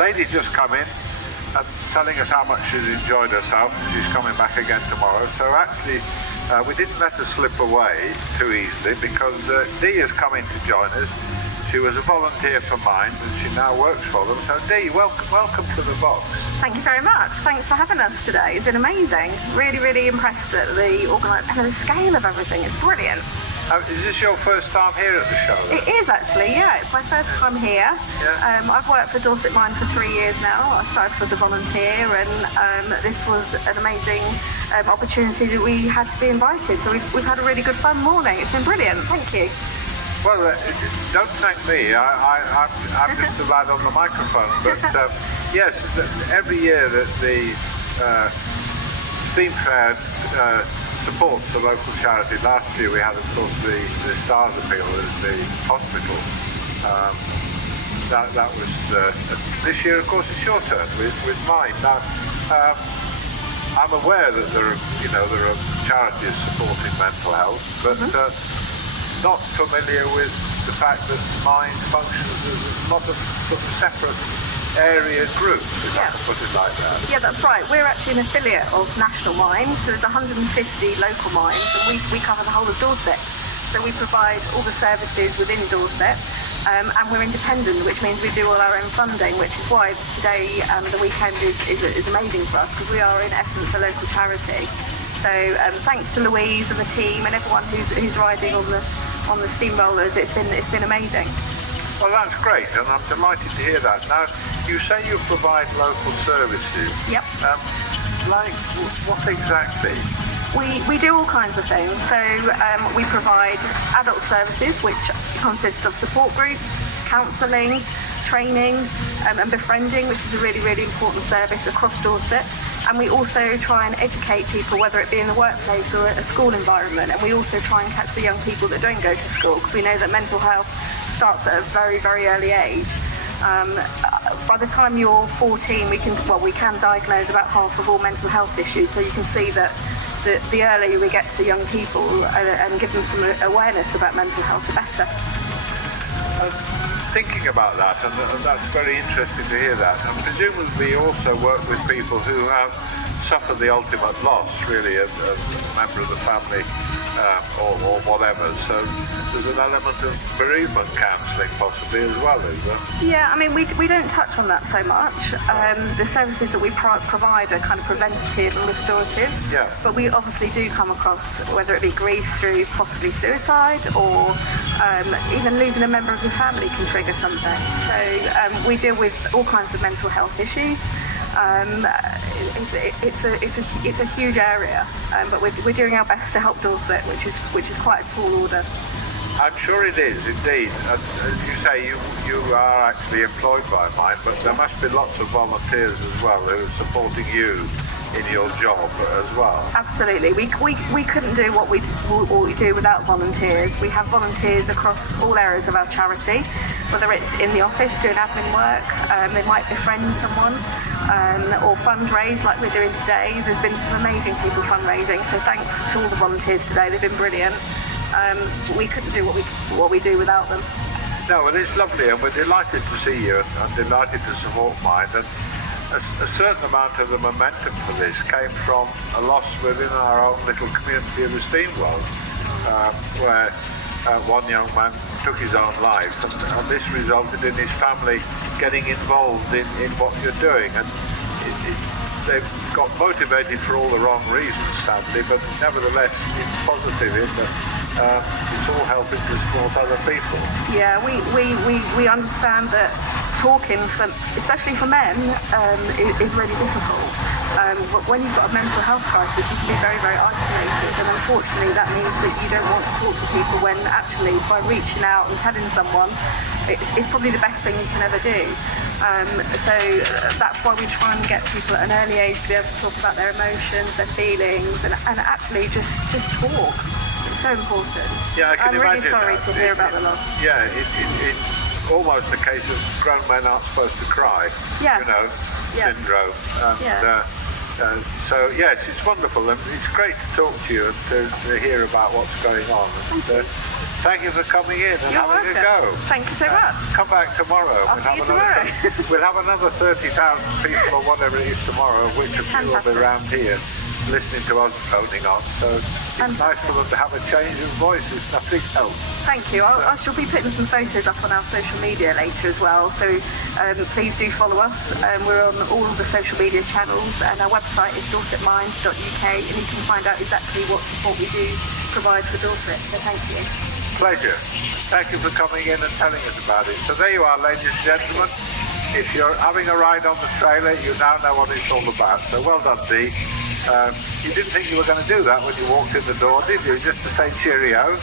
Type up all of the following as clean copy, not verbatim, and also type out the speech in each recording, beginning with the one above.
Lady just come in and telling us how much she's enjoyed herself. She's coming back again tomorrow. So actually, we didn't let her slip away too easily because Dee has come in to join us. She was a volunteer for mine and she now works for them. So Dee, welcome to the box. Thank you very much. Thanks for having us today. It's been amazing. Really, really impressed at the the scale of everything. It's brilliant. Is this your first time here at the show? It is actually, yeah. It's my first time here. Yeah. I've worked for Dorset Mine for 3 years now. I started as a volunteer and this was an amazing opportunity that we had to be invited. So we've had a really good fun morning. It's been brilliant. Thank you. Well, don't thank me. I'm just the lad on the microphone. But yes, every year that the Steam Fair supports the local charity. Last year we had, of course, the Stars Appeal at the hospital. That was this year, of course, it's your turn with mine. Now, I'm aware that there are charities supporting mental health, but not familiar with the fact that mine functions as not a sort of separate area group, if I can put it like that. Yeah, that's right. We're actually an affiliate of National Mines, so there's 150 local mines, and we cover the whole of Dorset. So we provide all the services within Dorset, and we're independent, which means we do all our own funding, which is why today the weekend is amazing for us, because we are in essence a local charity. So thanks to Louise and the team and everyone who's riding on the steamrollers, it's been amazing. Well, that's great, and I'm delighted to hear that. Now, you say you provide local services. Yep. Like what exactly? We do all kinds of things. So we provide adult services, which consists of support groups, counselling, training, and befriending, which is a really, really important service across Dorset. And we also try and educate people, whether it be in the workplace or a school environment. And we also try and catch the young people that don't go to school, because we know that mental health starts at a very, very early age. By the time you're 14, we can diagnose about half of all mental health issues. So you can see that the earlier we get to young people and give them some awareness about mental health, the better. Thinking about that, and that's very interesting to hear that. And presumably you also work with people who have suffered the ultimate loss, really, of a member of the family or whatever. So there's an element of bereavement counselling possibly as well, is there? Yeah, I mean, we don't touch on that so much. The services that we provide are kind of preventative and restorative. Yeah. But we obviously do come across, whether it be grief through possibly suicide or even losing a member of your family can trigger something. So we deal with all kinds of mental health issues. It's a huge area, but we're doing our best to help Dorset, which is quite a tall order. I'm sure it is, indeed. As you say, you are actually employed by mine, but there must be lots of volunteers as well who are supporting you in your job as well. Absolutely. We couldn't do what we do without volunteers. We have volunteers across all areas of our charity, whether it's in the office doing admin work, they might befriend someone, or fundraise like we're doing today. There's been some amazing people fundraising, so thanks to all the volunteers today. They've been brilliant. We couldn't do what we do without them. No, well, it's lovely, and we're delighted to see you and delighted to support mine. And a certain amount of the momentum for this came from a loss within our own little community of the Steamwells, where one young man took his own life, and this resulted in his family getting involved in what you're doing. And they've got motivated for all the wrong reasons, sadly, but nevertheless it's positive in that it's all helping to support other people. Yeah, we understand that talking, especially for men, is really difficult. But when you've got a mental health crisis, you can be very, very isolated, and unfortunately that means that you don't want to talk to people, when actually by reaching out and telling someone, it's probably the best thing you can ever do. So that's why we try and get people at an early age to be able to talk about their emotions, their feelings, and actually just talk. It's so important. Yeah, I can imagine. I'm really sorry to hear about the loss. Yeah, it's almost a case of grown men aren't supposed to cry, syndrome. And So yes, it's wonderful, and it's great to talk to you and to hear about what's going on. And, thank you for coming in and You're having welcome. a go. Thank you so much. Come back tomorrow. I'll see you tomorrow. We'll have another 30,000 people or whatever it is tomorrow, of which a few will be around here listening to us phoning on. So it's nice for them to have a change of voice, if nothing else. Thank you. I shall be putting some photos up on our social media later as well, so please do follow us. We're on all the social media channels, and our website is dorsetminds.uk, and you can find out exactly what support we do provide for Dorset. So thank you. Pleasure. Thank you for coming in and telling us about it. So there you are, ladies and gentlemen. If you're having a ride on the trailer, you now know what it's all about. So well done, Dee. You didn't think you were going to do that when you walked in the door, did you? Just to say cheerio.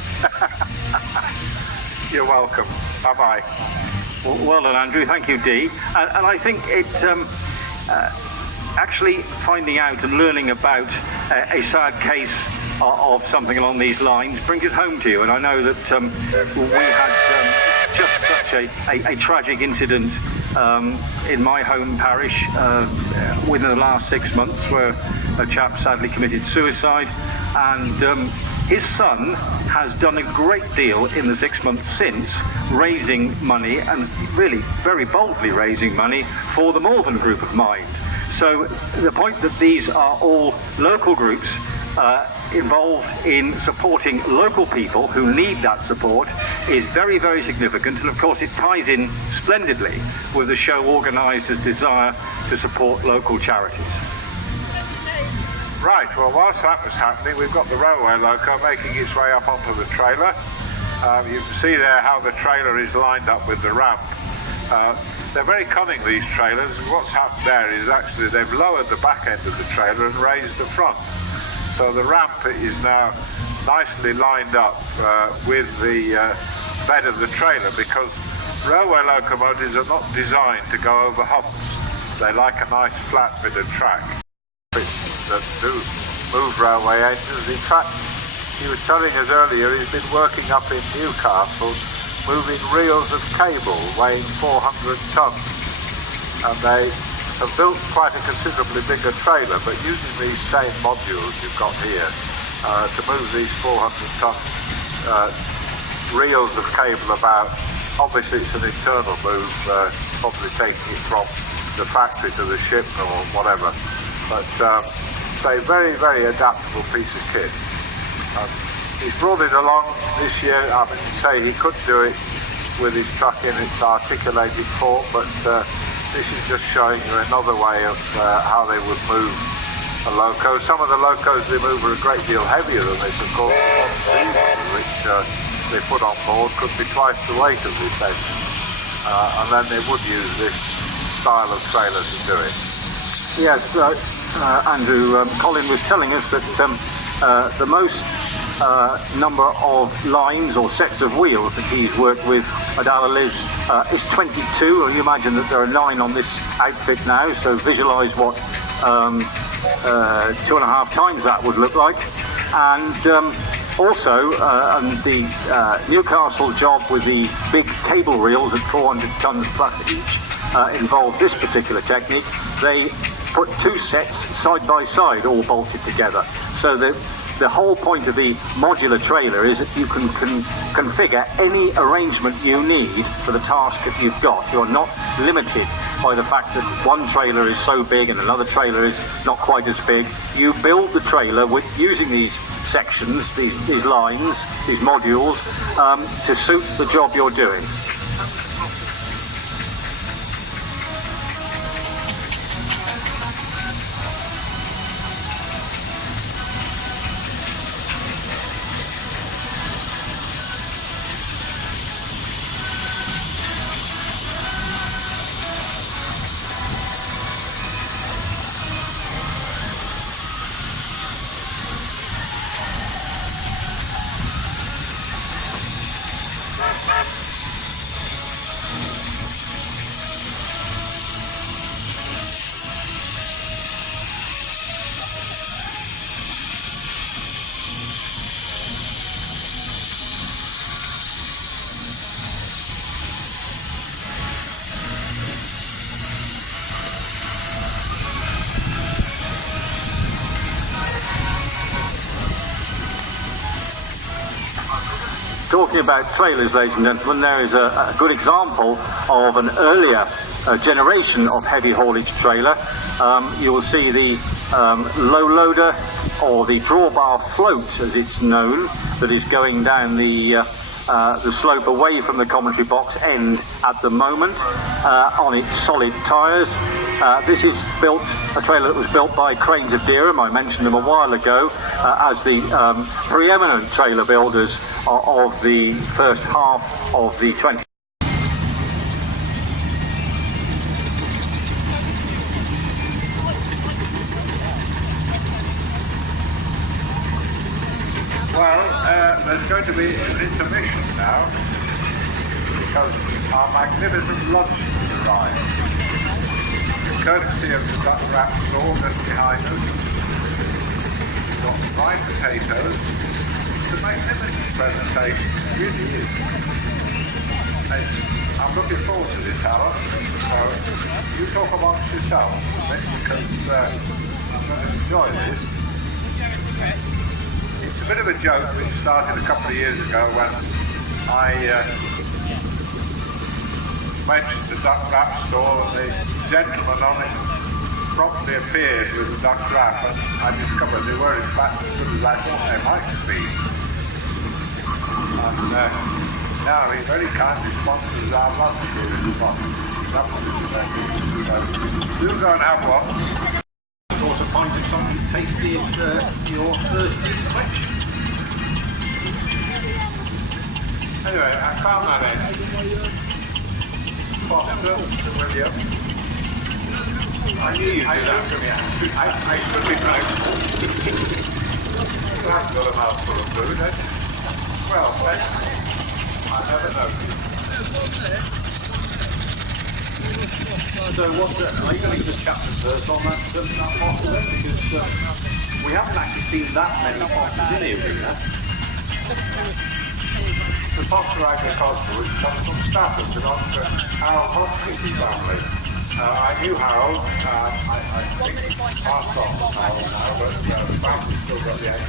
You're welcome. Bye-bye. Well done, Andrew. Thank you, Dee. And I think it's actually finding out and learning about a sad case of something along these lines brings it home to you. And I know that we had just such a tragic incident in my home parish within the last 6 months, where a chap sadly committed suicide, and his son has done a great deal in the 6 months since, raising money, and really very boldly raising money for the Malvern Group of Mind. So the point that these are all local groups involved in supporting local people who need that support is very, very significant, and of course it ties in splendidly with the show organisers' desire to support local charities. Right, well, whilst that was happening, we've got the railway loco making its way up onto the trailer. You can see there how the trailer is lined up with the ramp. They're very cunning, these trailers. What's happened there is actually they've lowered the back end of the trailer and raised the front. So the ramp is now nicely lined up with the bed of the trailer, because railway locomotives are not designed to go over humps. They like a nice flat bit of track that do move railway engines. In fact, he was telling us earlier he's been working up in Newcastle moving reels of cable weighing 400 tons, and they have built quite a considerably bigger trailer, but using these same modules you've got here to move these 400 ton reels of cable about. Obviously it's an internal move, probably taking it from the factory to the ship or whatever, but it's a very, very adaptable piece of kit. He's brought it along this year. I mean, say he could do it with his truck in its articulated form, but this is just showing you another way of how they would move a loco. Some of the locos they move are a great deal heavier than this, of course. Which they put on board could be twice the weight of this engine, and then they would use this style of trailer to do it. Yes, Andrew, Colin was telling us that the most number of lines or sets of wheels that he's worked with at Alice is 22. Well, you imagine that there are 9 on this outfit now, so visualise what 2.5 times that would look like. And also the Newcastle job with the big cable reels at 400 tons plus each involved this particular technique. They put 2 sets side by side, all bolted together, so that the whole point of the modular trailer is that you can configure any arrangement you need for the task that you've got. You're not limited by the fact that one trailer is so big and another trailer is not quite as big. You build the trailer with using these sections, these lines, these modules, to suit the job you're doing. talking about trailers, ladies and gentlemen, there is a good example of an earlier generation of heavy haulage trailer. You will see the low loader, or the drawbar float as it's known, that is going down the slope away from the commentary box end at the moment on its solid tyres. This is a trailer that was built by Cranes of Dereham. I mentioned them a while ago as the preeminent trailer builders of the first half of the 20th. Well, there's going to be an intermission now because our magnificent lunch has arrived. Courtesy of the duck wrap store just behind us. We've got fried potatoes. It's a magnificent presentation, it really is. I'm looking forward to this, Alan. So you talk amongst yourself, because I'm going to enjoy this. It's a bit of a joke which started a couple of years ago when I mentioned the duck wrap store, and the gentleman on it promptly appeared with the duck wrap, and I discovered they were in fact as good as I thought they might be. And now he very kindly sponsors our lunch here in the box. Do go and have one. To find something tasty at your Thursday collection. Anyway, I found that egg. Foster, with you. I knew you'd do that for me. I should be nice. That's got a mouthful of food, eh? Well, I never noticed. So are you going to give a chapter verse on that bottle then? Because we haven't actually seen that many bottles in here, really. The Foster agriculture, which comes from Stafford, belongs to Harold Hodgkin's family. I knew Harold. I think he passed on from Harold now, but the family's still got the egg.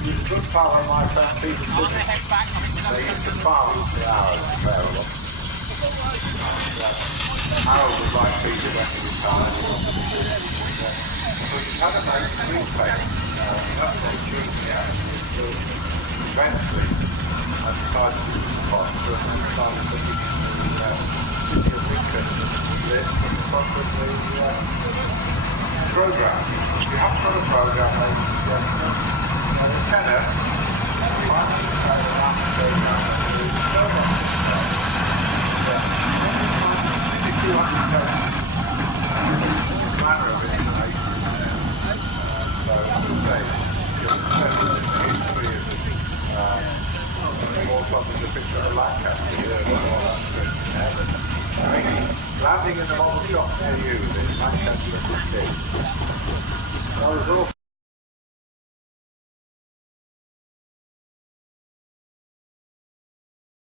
He was a good pal of my friend Peter Dillon. They used to farm the hours there a lot. Harold was like Peter when he was time. But he had a nice green face. That's what he chose me out. So eventually, I decided to do the Foster and decided to do the City of Lincoln list in front of the programme. We have got a programme, ladies and gentlemen. The tenor, we might have to say the last programme is so much. Manner of information so as to say, you'll history of more something the picture of Lancaster here and all that stuff. Landing in the model shop near you in Manchester 15.